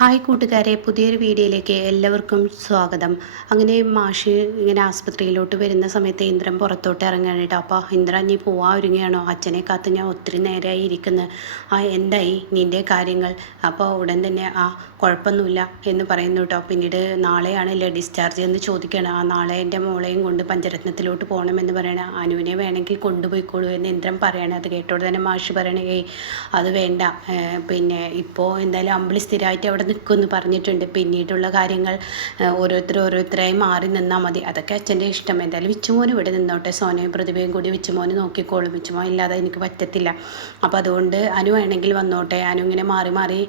Hi കൂട്ടുകാരെ, പുതിയൊരു വീഡിയോയിലേക്ക് എല്ലാവർക്കും സ്വാഗതം. അങ്ങനെ മാഷ് ഇങ്ങനെ ആസ്പത്രിയിലോട്ട് വരുന്ന സമയത്ത് ഇന്ദ്രൻ പുറത്തോട്ട് ഇറങ്ങുകയാണ് കേട്ടോ. അപ്പോൾ ഇന്ദ്രൻ നീ പോവാൻ ഒരുങ്ങുകയാണോ? അച്ഛനെ കാത്ത് ഞാൻ ഒത്തിരി നേരമായി ഇരിക്കുന്നത്. എന്തായി നിൻ്റെ കാര്യങ്ങൾ? അപ്പോൾ ഉടൻ തന്നെ കുഴപ്പമൊന്നുമില്ല എന്ന് പറയുന്നു കേട്ടോ. പിന്നീട് നാളെയാണല്ലേ ഡിസ്ചാർജ് എന്ന് ചോദിക്കുകയാണ്. നാളെ എൻ്റെ മോളെയും കൊണ്ട് പഞ്ചരത്നത്തിലോട്ട് പോകണമെന്ന് പറയണ. അനുവിനെ വേണമെങ്കിൽ കൊണ്ടുപോയിക്കോളൂ എന്ന് ഇന്ദ്രൻ പറയണേ. അത് കേട്ടോടെ തന്നെ മാഷ് പറയണേ, അത് വേണ്ട, പിന്നെ ഇപ്പോൾ എന്തായാലും അമ്പിളി സ്ഥിരമായിട്ട് അവിടെ നിൽക്കുമെന്ന് പറഞ്ഞിട്ടുണ്ട്. പിന്നീടുള്ള കാര്യങ്ങൾ ഓരോരുത്തരായി മാറി നിന്നാൽ മതി. അതൊക്കെ അച്ഛൻ്റെ ഇഷ്ടം. എന്തായാലും വിച്ചുമോന് ഇവിടെ നിന്നോട്ടെ. സോനയും പ്രതിഭയും കൂടി വിച്ചുമോന് നോക്കിക്കോളും. വിച്ചുമോൻ ഇല്ലാതെ എനിക്ക് പറ്റത്തില്ല. അപ്പോൾ അതുകൊണ്ട് അനു വേണമെങ്കിൽ വന്നോട്ടെ. അനു ഇങ്ങനെ മാറി മാറി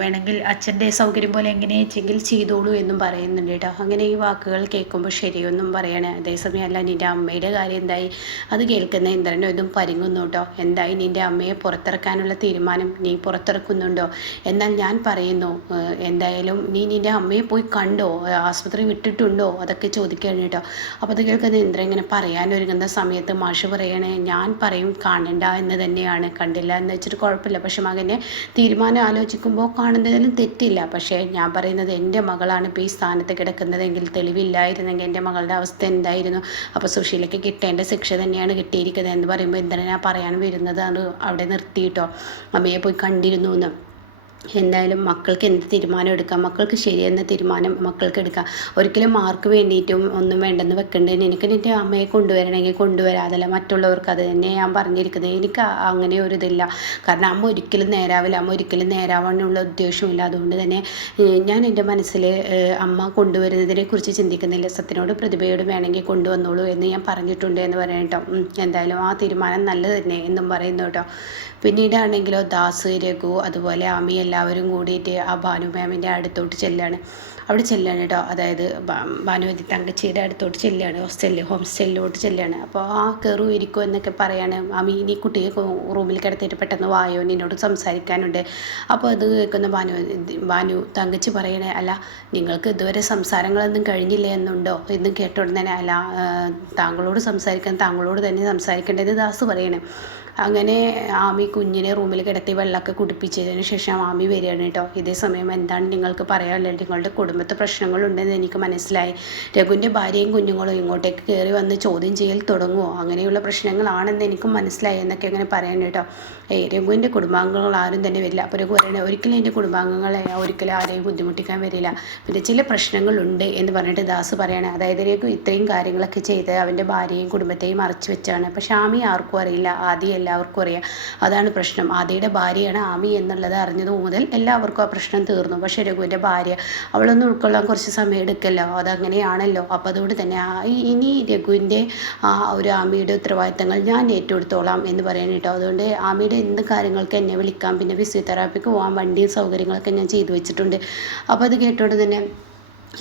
വേണമെങ്കിൽ അച്ഛൻ്റെ സൗകര്യം പോലെ എങ്ങനെ വെച്ചെങ്കിൽ ചെയ്തോളൂ എന്നും പറയുന്നുണ്ട് കേട്ടോ. അങ്ങനെ ഈ വാക്കുകൾ കേൾക്കുമ്പോൾ ശരിയൊന്നും പറയണേ. അതേസമയം അല്ല, നിൻ്റെ അമ്മയുടെ കാര്യം എന്തായി? അത് കേൾക്കുന്ന ഇന്ദ്രനോ ഇതും പരിങ്ങുന്നു കേട്ടോ. എന്തായി നിൻ്റെ അമ്മയെ പുറത്തിറക്കാനുള്ള തീരുമാനം? നീ പുറത്തിറക്കുന്നുണ്ടോ? എന്നാൽ ഞാൻ പറയുന്നു, എന്തായാലും നീ നിൻ്റെ അമ്മയെ പോയി കണ്ടോ? ആസ്പത്രി വിട്ടിട്ടുണ്ടോ? അതൊക്കെ ചോദിക്കുകയാണ് കേട്ടോ. അപ്പോൾ അത് കേൾക്കുന്ന ഇന്ദ്രൻ ഇങ്ങനെ പറയാനൊരുങ്ങുന്ന സമയത്ത് മാഷ് പറയണേ, ഞാൻ പറയും കാണണ്ട എന്ന് തന്നെയാണ്. കണ്ടില്ല എന്ന് വെച്ചിട്ട് കുഴപ്പമില്ല. പക്ഷെ മകനെ തീരുമാനം ആലോചിക്കുമ്പോൾ കാണുന്നതിലും തെറ്റില്ല. പക്ഷേ ഞാൻ പറയുന്നത്, എൻ്റെ മകളാണ് ഇപ്പോൾ ഈ സ്ഥാനത്ത് കിടക്കുന്നതെങ്കിൽ, തെളിവില്ലായിരുന്നെങ്കിൽ എൻ്റെ മകളുടെ അവസ്ഥ എന്തായിരുന്നു? അപ്പോൾ സുശീലയ്ക്ക് കിട്ടേണ്ട ശിക്ഷ തന്നെയാണ് കിട്ടിയിരിക്കുന്നത് എന്ന് പറയുമ്പോൾ ഇന്ദ്രനാ പറയാൻ വരുന്നത് അത് അവിടെ നിർത്തിയിട്ടോ. അമ്മയെ പോയി കണ്ടിരുന്നു എന്ന്. എന്തായാലും മക്കൾക്ക് എന്ത് തീരുമാനം എടുക്കാം? മക്കൾക്ക് ശരിയെന്ന തീരുമാനം മക്കൾക്ക് എടുക്കാം. ഒരിക്കലും മാർക്ക് വേണ്ടിയിട്ടും ഒന്നും വേണ്ടെന്ന് വെക്കേണ്ടത്. എനിക്ക് നിൻ്റെ അമ്മയെ കൊണ്ടുവരണമെങ്കിൽ കൊണ്ടുവരാം. അതല്ല മറ്റുള്ളവർക്ക്. അത് തന്നെ ഞാൻ പറഞ്ഞിരിക്കുന്നത്. എനിക്ക് അങ്ങനെ ഒരു ഇതില്ല. കാരണം അമ്മ ഒരിക്കലും നേരാവില്ല. അമ്മ ഒരിക്കലും നേരാവാനുള്ള ഉദ്ദേശമില്ല. അതുകൊണ്ട് തന്നെ ഞാൻ എൻ്റെ മനസ്സിൽ അമ്മ കൊണ്ടുവരുന്നതിനെക്കുറിച്ച് ചിന്തിക്കുന്നില്ല. സത്യനോട് പ്രതിഭയോട് വേണമെങ്കിൽ കൊണ്ടുവന്നോളൂ എന്ന് ഞാൻ പറഞ്ഞിട്ടുണ്ട് എന്ന് പറയാം കേട്ടോ. എന്തായാലും ആ തീരുമാനം നല്ലത് തന്നെ എന്നും പറയുന്നു കേട്ടോ. പിന്നീടാണെങ്കിലോ ദാസ്, രഘു, അതുപോലെ ആമി എല്ലാവരും കൂടിയിട്ട് ആ ഭാനു മാമിൻ്റെ അടുത്തോട്ട് ചെല്ലുകയാണ്. അവിടെ ചെല്ലുകയാണ് കേട്ടോ. അതായത് ഭാനുവതി തങ്കച്ചിയുടെ അടുത്തോട്ട് ചെല്ലുകയാണ്. ഹോംസ്റ്റേയിലോട്ട് ചെല്ലുകയാണ്. അപ്പോൾ കയറും ഇരിക്കും എന്നൊക്കെ പറയാണ്. ആമി നീ കുട്ടിയെ റൂമിൽ കിടത്തിയിട്ട് പെട്ടെന്ന് വായോ, നിന്നോട് സംസാരിക്കാനുണ്ട്. അപ്പോൾ അത് കേൾക്കുന്ന ഭാനു തങ്കച്ചി പറയണേ, അല്ല നിങ്ങൾക്ക് ഇതുവരെ സംസാരങ്ങളൊന്നും കഴിഞ്ഞില്ല എന്നുണ്ടോ എന്ന് കേട്ട ഉടനെ, അല്ല താങ്കളോട് സംസാരിക്കാൻ താങ്കളോട് തന്നെ സംസാരിക്കേണ്ടത് ദാസ് പറയണേ. അങ്ങനെ ആമി കുഞ്ഞിനെ റൂമിൽ കിടത്തി വെള്ളമൊക്കെ കുടിപ്പിച്ചതിന് ശേഷം ആമി വരികയാണ് കേട്ടോ. ഇതേ സമയം എന്താണ് നിങ്ങൾക്ക് പറയാനുള്ളത്? നിങ്ങളുടെ കുടുംബത്തെ പ്രശ്നങ്ങളുണ്ടെന്ന് എനിക്ക് മനസ്സിലായി. രഘുവിൻ്റെ ഭാര്യയും കുഞ്ഞുങ്ങളും ഇങ്ങോട്ടേക്ക് കയറി വന്ന് ചോദ്യം ചെയ്യൽ തുടങ്ങുമോ? അങ്ങനെയുള്ള പ്രശ്നങ്ങളാണെന്ന് എനിക്കും മനസ്സിലായി എന്നൊക്കെ അങ്ങനെ പറയാൻ കേട്ടോ. രഘുവിൻ്റെ കുടുംബാംഗങ്ങൾ ആരും തന്നെ വരില്ല. അപ്പോൾ രഘു പറയണേ, ഒരിക്കലും എൻ്റെ കുടുംബാംഗങ്ങളെ ഒരിക്കലും ആരെയും ബുദ്ധിമുട്ടിക്കാൻ വരില്ല. പിന്നെ ചില പ്രശ്നങ്ങളുണ്ട് എന്ന് പറഞ്ഞിട്ട് ദാസ് പറയണേ. അതായത് രഘു ഇത്രയും കാര്യങ്ങളൊക്കെ ചെയ്ത് അവൻ്റെ ഭാര്യയും കുടുംബത്തെയും മറച്ചു വെച്ചാണ്. പക്ഷെ ആമി ആർക്കും അറിയില്ല, ആദ്യം എല്ലാവർക്കും അറിയാം. അതാണ് പ്രശ്നം. ആദിയുടെ ഭാര്യയാണ് ആമി എന്നുള്ളത് അറിഞ്ഞത് മുതൽ എല്ലാവർക്കും ആ പ്രശ്നം തീർന്നു. പക്ഷേ രഘുവിൻ്റെ ഭാര്യ, അവളൊന്നും ഉൾക്കൊള്ളാൻ കുറച്ച് സമയം എടുക്കല്ലോ. അതങ്ങനെയാണല്ലോ. അപ്പോൾ അതുകൊണ്ട് തന്നെ ഇനി രഘുവിൻ്റെ ഒരു ആമിയുടെ ഉത്തരവാദിത്തങ്ങൾ ഞാൻ ഏറ്റെടുത്തോളാം എന്ന് പറയാൻ കേട്ടോ. അതുകൊണ്ട് ആമിയുടെ എന്ത് കാര്യങ്ങൾക്ക് എന്നെ വിളിക്കാം. പിന്നെ ഫിസിയോതെറാപ്പിക്ക് പോകാൻ വണ്ടിയും സൗകര്യങ്ങളൊക്കെ ഞാൻ ചെയ്തു വെച്ചിട്ടുണ്ട്. അപ്പോൾ അത് കേട്ടോണ്ട് തന്നെ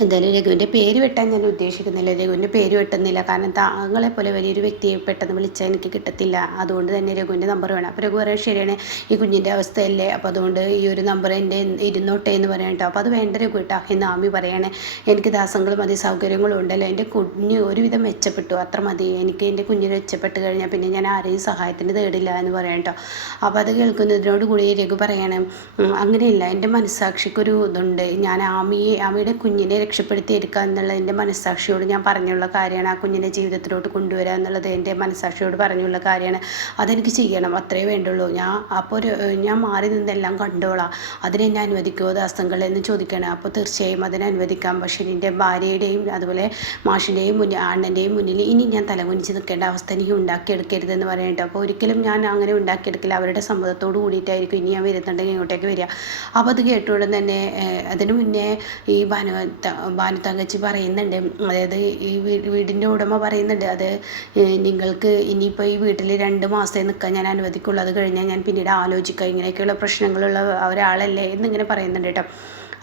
എന്തായാലും രഘുവിൻ്റെ പേര് വെട്ടാൻ ഞാൻ ഉദ്ദേശിക്കുന്നില്ല. രഘുവിൻ്റെ പേര് വെട്ടുന്നില്ല. കാരണം താങ്കളെ പോലെ വലിയൊരു വ്യക്തിയെ പെട്ടെന്ന് വിളിച്ചാൽ എനിക്ക് കിട്ടത്തില്ല. അതുകൊണ്ട് തന്നെ രഘുവിൻ്റെ നമ്പർ വേണം. അപ്പോൾ രഘു പറയാൻ ശരിയാണ്, ഈ കുഞ്ഞിൻ്റെ അവസ്ഥയല്ലേ, അപ്പോൾ അതുകൊണ്ട് ഈ ഒരു നമ്പർ എൻ്റെ ഇരുന്നോട്ടെ എന്ന് പറയാൻ കേട്ടോ. അപ്പോൾ അത് വേണ്ട രഘു കേട്ടോ എന്ന് ആമി പറയണേ. എനിക്ക് ദാസങ്ങളും മതി, സൗകര്യങ്ങളും ഉണ്ടല്ലോ. എൻ്റെ കുഞ്ഞ് ഒരുവിധം മെച്ചപ്പെട്ടു, അത്ര മതി. എനിക്ക് എൻ്റെ കുഞ്ഞിന് മെച്ചപ്പെട്ട് കഴിഞ്ഞാൽ പിന്നെ ഞാൻ ആരെയും സഹായത്തിന് തേടില്ല എന്ന് പറയാം കേട്ടോ. അപ്പോൾ അത് കേൾക്കുന്നതിനോട് കൂടി രഘു പറയണേ, അങ്ങനെയില്ല, എൻ്റെ മനസ്സാക്ഷിക്കൊരു ഇതുണ്ട്. ഞാൻ ആമിയുടെ കുഞ്ഞിനെ രക്ഷപ്പെടുത്തിയെടുക്കുക എന്നുള്ളത് എൻ്റെ മനസ്സാക്ഷിയോട് ഞാൻ പറഞ്ഞുള്ള കാര്യമാണ്. ആ കുഞ്ഞിനെ ജീവിതത്തിലോട്ട് കൊണ്ടുവരിക എന്നുള്ളത് എൻ്റെ മനസ്സാക്ഷിയോട് പറഞ്ഞുള്ള കാര്യമാണ്. അതെനിക്ക് ചെയ്യണം, അത്രേ വേണ്ടുള്ളൂ. ഞാൻ മാറി നിന്നെല്ലാം കണ്ടോളാം. അതിനെന്നെ അനുവദിക്കുമോ ദാസങ്ങൾ എന്ന് ചോദിക്കണം. അപ്പോൾ തീർച്ചയായും അതിനെ അനുവദിക്കാം. പക്ഷേ നിൻ്റെ ഭാര്യയുടെയും അതുപോലെ മാഷിൻ്റെയും അണ്ണൻ്റെയും മുന്നിൽ ഇനി ഞാൻ തലകുനിച്ച് നിൽക്കേണ്ട അവസ്ഥ എനിക്ക് ഉണ്ടാക്കിയെടുക്കരുതെന്ന് പറയട്ടോ. അപ്പോൾ ഒരിക്കലും ഞാൻ അങ്ങനെ ഉണ്ടാക്കിയെടുക്കില്ല. അവരുടെ സമ്മതത്തോട് കൂടിയിട്ടായിരിക്കും ഇനി ഞാൻ വരുന്നുണ്ടെങ്കിൽ ഇങ്ങോട്ടേക്ക് വരിക. അപ്പോൾ അത് കേട്ടുകൊണ്ട് തന്നെ അതിന് മുന്നേ ഈ ഭാനു തങ്കച്ചി പറയുന്നുണ്ട്, അതായത് ഈ വീടിൻ്റെ ഉടമ പറയുന്നുണ്ട്, അത് നിങ്ങൾക്ക് ഇനിയിപ്പോൾ ഈ വീട്ടിൽ 2 മാസമേ നിൽക്കാൻ ഞാൻ അനുവദിക്കുള്ളൂ. അത് കഴിഞ്ഞാൽ ഞാൻ പിന്നീട് ആലോചിക്കാം. ഇങ്ങനെയൊക്കെയുള്ള പ്രശ്നങ്ങളുള്ള ഒരാളല്ലേ എന്നിങ്ങനെ പറയുന്നുണ്ട് കേട്ടോ.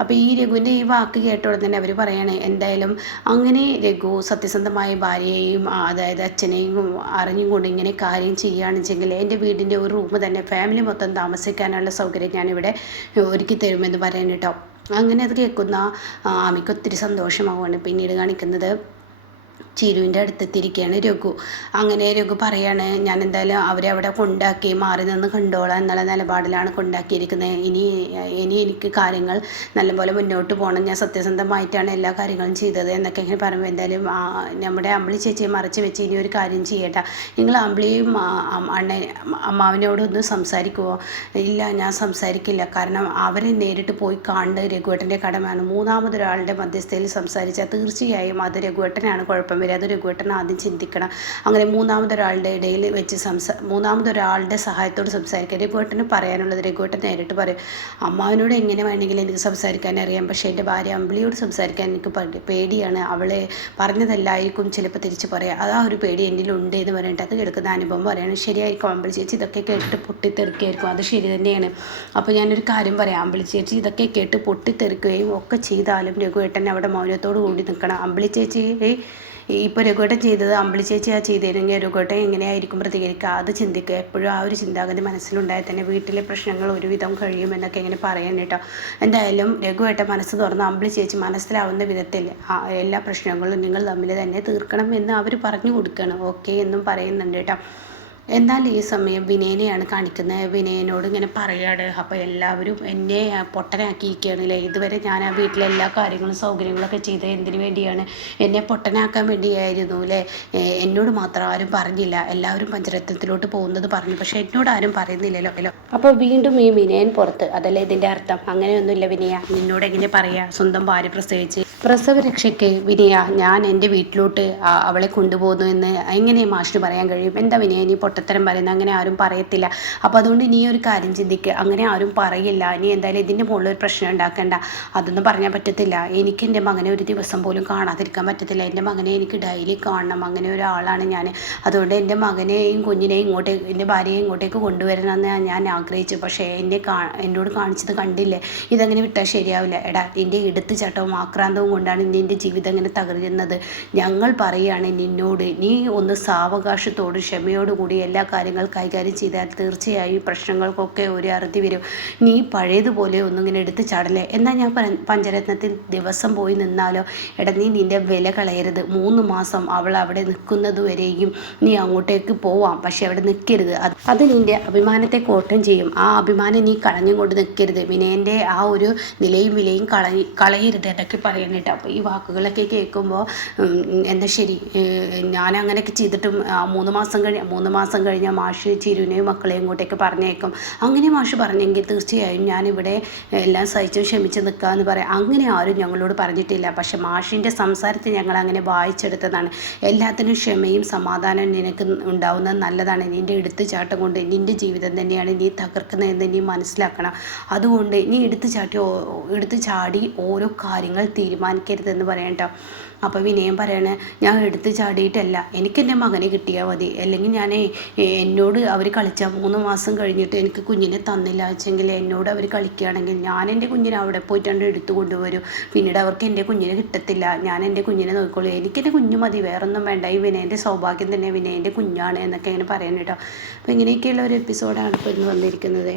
അപ്പോൾ ഈ രഘുവിൻ്റെ ഈ വാക്ക് കേട്ടോടെ തന്നെ അവർ പറയണേ, എന്തായാലും അങ്ങനെ രഘു സത്യസന്ധമായ ഭാര്യയെയും അതായത് അച്ഛനെയും അറിഞ്ഞും കൊണ്ട് ഇങ്ങനെ കാര്യം ചെയ്യുകയാണെന്ന് വെച്ചെങ്കിൽ എൻ്റെ വീടിൻ്റെ ഒരു റൂം തന്നെ ഫാമിലി മൊത്തം താമസിക്കാനുള്ള സൗകര്യം ഞാനിവിടെ ഒരുക്കി തരുമെന്ന് പറയാൻ കേട്ടോ. അങ്ങനെ അത് കേൾക്കുന്ന ആമിക്ക് ഒത്തിരി സന്തോഷമാവുകയാണ്. പിന്നീട് കാണിക്കുന്നത് ചിരുവിൻ്റെ അടുത്തെത്തിയിരിക്കുകയാണ് രഘു. അങ്ങനെ രഘു പറയാണ്, ഞാൻ എന്തായാലും അവരെ അവിടെ കൊണ്ടാക്കി മാറി നിന്ന് കണ്ടോളാം എന്നുള്ള നിലപാടിലാണ് കൊണ്ടാക്കിയിരിക്കുന്നത്. ഇനി എനിക്ക് കാര്യങ്ങൾ നല്ലപോലെ മുന്നോട്ട് പോകണം, ഞാൻ സത്യസന്ധമായിട്ടാണ് എല്ലാ കാര്യങ്ങളും ചെയ്തത് എന്നൊക്കെ ഇങ്ങനെ പറയുമ്പോൾ, എന്തായാലും നമ്മുടെ അമ്പിളി ചേച്ചിയെ മറച്ച് വെച്ച് ഇനി ഒരു കാര്യം ചെയ്യട്ടെ, നിങ്ങൾ അമ്പിളിയും അമ്മാവിനോടൊന്ന് സംസാരിക്കുമോ? ഇല്ല, ഞാൻ സംസാരിക്കില്ല. കാരണം അവരെ നേരിട്ട് പോയി കണ്ട് രഘുവേട്ടൻ്റെ കടമയാണ്. മൂന്നാമതൊരാളുടെ മധ്യസ്ഥയിൽ സംസാരിച്ചാൽ തീർച്ചയായും അത് രഘുവേട്ടനാണ് കുഴപ്പം വരെ. അത് രഘുവേട്ടൻ ആദ്യം ചിന്തിക്കണം. അങ്ങനെ മൂന്നാമതൊരാളുടെ ഇടയിൽ വെച്ച് മൂന്നാമതൊരാളുടെ സഹായത്തോട് സംസാരിക്കുക. രഘുവേട്ടന് പറയാനുള്ളത് രഘുവേട്ടൻ നേരിട്ട് പറയും. അമ്മാവിനോട് എങ്ങനെ വേണമെങ്കിലും എനിക്ക് സംസാരിക്കാൻ അറിയാം, പക്ഷേ എൻ്റെ ഭാര്യ അമ്പിളിയോട് സംസാരിക്കാൻ എനിക്ക് പേടിയാണ്. അവളെ പറഞ്ഞതല്ലായിരിക്കും ചിലപ്പോൾ തിരിച്ച് പറയാം, അതാ ഒരു പേടി എന്നിലുണ്ട് എന്ന് പറഞ്ഞിട്ട് അത് കേൾക്കുന്ന അനുഭവം പറയണം. ശരിയായിരിക്കും, അമ്പിളി ചേച്ചി ഇതൊക്കെ കേട്ടിട്ട് പൊട്ടിത്തെറിക്കുകയായിരിക്കും, അത് ശരി തന്നെയാണ്. അപ്പോൾ ഞാനൊരു കാര്യം പറയാം, അമ്പിളി ചേച്ചി ഇതൊക്കെ കേട്ട് പൊട്ടിത്തെറിക്കുകയും ഒക്കെ ചെയ്താലും രഘുവേട്ടൻ അവിടെ മൗനത്തോടു കൂടി നിൽക്കണം. അമ്പിളി ചേച്ചി ഇപ്പോൾ രഘുവേട്ടൻ ചെയ്തത് അമ്പിളി ചേച്ചി ചെയ്തിരുന്നെങ്കിൽ രഘുവേട്ടൻ എങ്ങനെയായിരിക്കും പ്രതികരിക്കുക, അത് ചിന്തിക്കുക. എപ്പോഴും ആ ഒരു ചിന്താഗതി മനസ്സിലുണ്ടായാൽ തന്നെ വീട്ടിലെ പ്രശ്നങ്ങൾ ഒരുവിധം കഴിയുമെന്നൊക്കെ ഇങ്ങനെ പറയാൻ കേട്ടോ. എന്തായാലും രഘുവേട്ടൻ മനസ്സ് തുറന്ന് അമ്പിളി ചേച്ചി മനസ്സിലാവുന്ന വിധത്തിൽ എല്ലാ പ്രശ്നങ്ങളും നിങ്ങൾ തമ്മിൽ തന്നെ തീർക്കണം എന്ന് അവർ പറഞ്ഞു കൊടുക്കണം, ഓക്കെ എന്നും പറയുന്നുണ്ട് കേട്ടോ. എന്നാൽ ഈ സമയം വിനയനെയാണ് കാണിക്കുന്നത്. വിനയനോട് ഇങ്ങനെ പറയാണ്, അപ്പോൾ എല്ലാവരും എന്നെ പൊട്ടനാക്കിയിരിക്കുകയാണല്ലേ, ഇതുവരെ ഞാൻ ആ വീട്ടിലെ എല്ലാ കാര്യങ്ങളും സൗകര്യങ്ങളൊക്കെ ചെയ്ത് എന്തിനു വേണ്ടിയാണ്? എന്നെ പൊട്ടനാക്കാൻ വേണ്ടിയായിരുന്നു അല്ലേ? എന്നോട് മാത്രം ആരും പറഞ്ഞില്ല, എല്ലാവരും പഞ്ചരത്നത്തിലോട്ട് പോകുന്നത് പറഞ്ഞു, പക്ഷെ എന്നോട് ആരും പറയുന്നില്ലല്ലോ. അപ്പോൾ വീണ്ടും ഈ വിനയൻ പുറത്ത്, അതല്ലേ ഇതിൻ്റെ അർത്ഥം? അങ്ങനെയൊന്നുമില്ല വിനയ, നിന്നോട് എങ്ങനെ പറയാ? സ്വന്തം ഭാര്യ പ്രസവിച്ച് പ്രസവരക്ഷയ്ക്ക് വിനയ ഞാൻ എൻ്റെ വീട്ടിലോട്ട് അവളെ കൊണ്ടുപോകുന്നു എന്ന് എങ്ങനെ മാഷിന് പറയാൻ കഴിയും? എന്താ വിനയ നീ പൊട്ടത്തരം പറയുന്നത്? അങ്ങനെ ആരും പറയത്തില്ല. അപ്പോൾ അതുകൊണ്ട് നീ ഒരു കാര്യം ചിന്തിക്കുക, അങ്ങനെ ആരും പറയില്ല. നീ എന്തായാലും ഇതിൻ്റെ മുകളിൽ ഒരു പ്രശ്നം ഉണ്ടാക്കണ്ട. അതൊന്നും പറഞ്ഞാൽ പറ്റത്തില്ല. എനിക്ക് എൻ്റെ മകനെ ഒരു ദിവസം പോലും കാണാതിരിക്കാൻ പറ്റത്തില്ല. എൻ്റെ മകനെ എനിക്ക് ഡെയിലി കാണണം, അങ്ങനെ ഒരാളാണ് ഞാൻ. അതുകൊണ്ട് എൻ്റെ മകനെയും കുഞ്ഞിനെയും ഇങ്ങോട്ടേക്ക്, എൻ്റെ ഭാര്യയെ ഇങ്ങോട്ടേക്ക് കൊണ്ടുവരണമെന്ന് ഞാൻ ആഗ്രഹിച്ചു. പക്ഷേ എന്നോട് കാണിച്ചത് കണ്ടില്ലേ? ഇതങ്ങനെ വിട്ടാൽ ശരിയാവില്ല. എടാ, നിൻ്റെ എടുത്തുചാട്ടവും ആക്രാന്തവും കൊണ്ടാണ് നിൻ്റെ ജീവിതം ഇങ്ങനെ തകരുന്നത്. ഞങ്ങൾ പറയുകയാണ് നിന്നോട്, നീ ഒന്ന് സാവകാശത്തോട് ക്ഷമയോടുകൂടി എല്ലാ കാര്യങ്ങൾ കൈകാര്യം ചെയ്താൽ തീർച്ചയായും ഈ പ്രശ്നങ്ങൾക്കൊക്കെ ഒരു അറുതി വരും. നീ പഴയതുപോലെ ഒന്നും ഇങ്ങനെ എടുത്ത് ചാടല്ലേ. എന്നാൽ ഞാൻ പഞ്ചരത്നത്തിൽ ദിവസം പോയി നിന്നാലോ? എടാ, നീ നിൻ്റെ വില കളയരുത്. 3 മാസം അവൾ അവിടെ നിൽക്കുന്നത് വരെയും നീ അങ്ങോട്ടേക്ക് പോവാം, പക്ഷെ അവിടെ നിൽക്കരുത്. അത് നിൻ്റെ അഭിമാനത്തെ കോട്ടം ചെയ്യും. ആ അഭിമാനം നീ കളഞ്ഞും കൊണ്ട് നിൽക്കരുത്. വിനയൻ്റെ ആ ഒരു നിലയും വിലയും കളയരുത് എന്നൊക്കെ പറയുന്നിട്ട്. അപ്പോൾ ഈ വാക്കുകളൊക്കെ കേൾക്കുമ്പോൾ എന്താ ശരി, ഞാൻ അങ്ങനെയൊക്കെ ചെയ്തിട്ടും 3 മാസം കഴിഞ്ഞാൽ മാഷ് ചിരുവിനെയും മക്കളെയും ഇങ്ങോട്ടേക്ക് പറഞ്ഞേക്കും. അങ്ങനെ മാഷ് പറഞ്ഞെങ്കിൽ തീർച്ചയായും ഞാനിവിടെ എല്ലാം സഹിച്ചും ക്ഷമിച്ച് നിൽക്കാമെന്ന് പറയാം. അങ്ങനെ ആരും ഞങ്ങളോട് പറഞ്ഞിട്ടില്ല. പക്ഷെ മാഷിൻ്റെ സംസാരത്തിൽ ഞങ്ങൾ അങ്ങനെ വായിച്ചെടുത്തതാണ്. എല്ലാത്തിനും ക്ഷമയും സമാധാനവും നിനക്ക് ഉണ്ടാവുന്നത് നല്ലതാണ്. നിൻ്റെ എടുത്തുചാട്ടം കൊണ്ട് നിൻ്റെ ജീവിതം തന്നെയാണ് നീ തകർക്കുന്നതെന്ന് നീ മനസ്സിലാക്കണം. അതുകൊണ്ട് നീ എടുത്തു ചാടി ഓരോ കാര്യങ്ങൾ തീരുമാനിക്കരുതെന്ന് പറയാം കേട്ടോ. അപ്പോൾ വിനയം പറയണേ, ഞാൻ എടുത്ത് ചാടിയിട്ടല്ല, എനിക്കെൻ്റെ മകനെ കിട്ടിയാൽ മതി. അല്ലെങ്കിൽ എന്നോട് അവർ കളിച്ചാൽ 3 മാസം കഴിഞ്ഞിട്ട് എനിക്ക് കുഞ്ഞിനെ തന്നില്ല വെച്ചെങ്കിൽ എന്നോട് അവർ കളിക്കുകയാണെങ്കിൽ ഞാൻ എൻ്റെ കുഞ്ഞിനെ അവിടെ പോയിട്ടാണ്ട് എടുത്തു കൊണ്ടുവരും. പിന്നീട് അവർക്ക് എൻ്റെ കുഞ്ഞിനെ കിട്ടത്തില്ല. ഞാൻ എൻ്റെ കുഞ്ഞിനെ നോക്കിക്കോളൂ, എനിക്കെൻ്റെ കുഞ്ഞു മതി, വേറൊന്നും വേണ്ട. ഈ വിനയൻ്റെ സൗഭാഗ്യം തന്നെ വിനയൻ്റെ കുഞ്ഞാണ് എന്നൊക്കെ ഇങ്ങനെ പറയാൻ കേട്ടോ. അപ്പോൾ ഇങ്ങനെയൊക്കെയുള്ള ഒരു എപ്പിസോഡാണ് ഇപ്പോൾ ഇന്ന് വന്നിരിക്കുന്നത്.